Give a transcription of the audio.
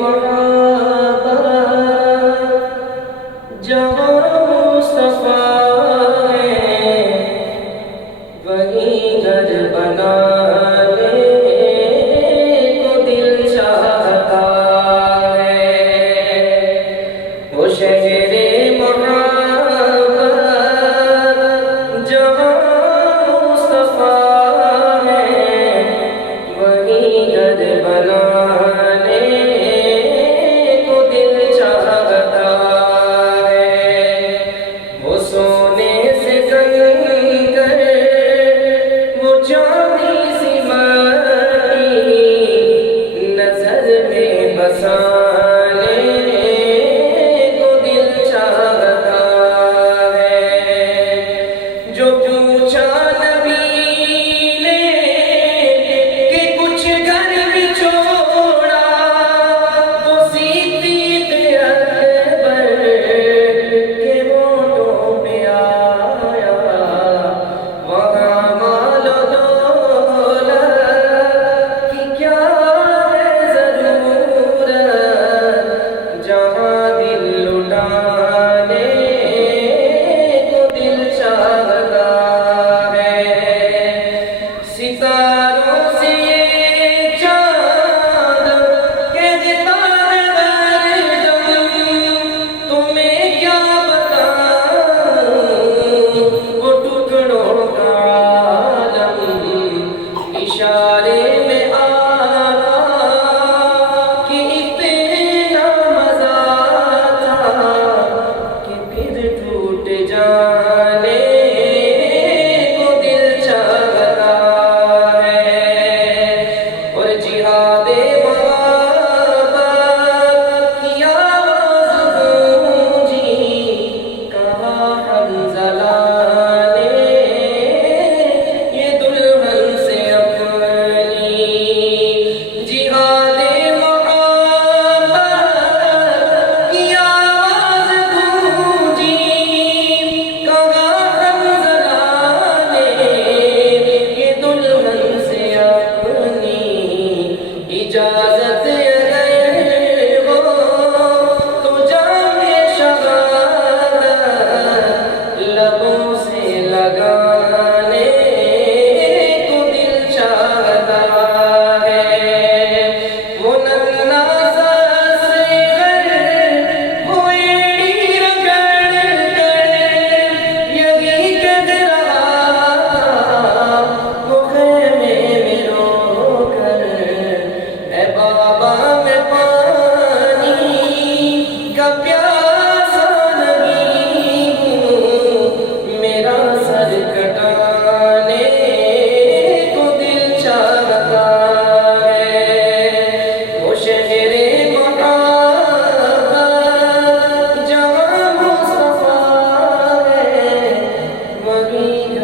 مرحبا جہاں مصطفیٰ ہے وہیں گھر بنانے کو دل چاہتا ہے۔ وہ شہر مرحبا جہاں مصطفیٰ ہے وہیں گھر بنانے کو دل چاہتا ہے۔ وہ سونے سے کنگر وہ چاندی سی مٹی نظر میں بسانے کو دل چاہتا ہے۔ جو پوچھا نبی نے کہ کچھ گھر بھی چھوڑا تو صدیق اکبر کے ہونٹوں پہ آیا۔ وہاں مال و دولت کی کیا ہے ضرورت جہاں دل لٹانے کو دل چاہتا ہے۔ ستاروں سے یہ چاند کہتا ہے ہر دم تمہیں کیا بتاؤں وہ ٹکڑوں کا عالم۔ اشارے میں آقا کہ اتنا مزہ تھا کہ پھر ٹوٹ جانے کو دل چاہتا ہے۔ اور جہاد محبت کی آواز گونجی کہا حنظلہ نے یہ دلہن سے اپنی۔ جہاد محبت کی آواز گونجی کہا حنظلہ نے یہ دلہن سے اپنی۔ اجازت اگر ہو تو جام شہادت لبوں سے لگانے کو دل چاہتا ہے۔ وہ ننھا سا اصغر وہ ایڑی رگڑ کر یہی کہہ رہا تھا وہ خیمے میں رو کر اے بابا میں پانی کا پیاسا نہیں ہوں میرا سر کٹانے کو دل چاہتا ہے۔ وہ شہر محبت جہاں مصطفیٰ ہے وہیں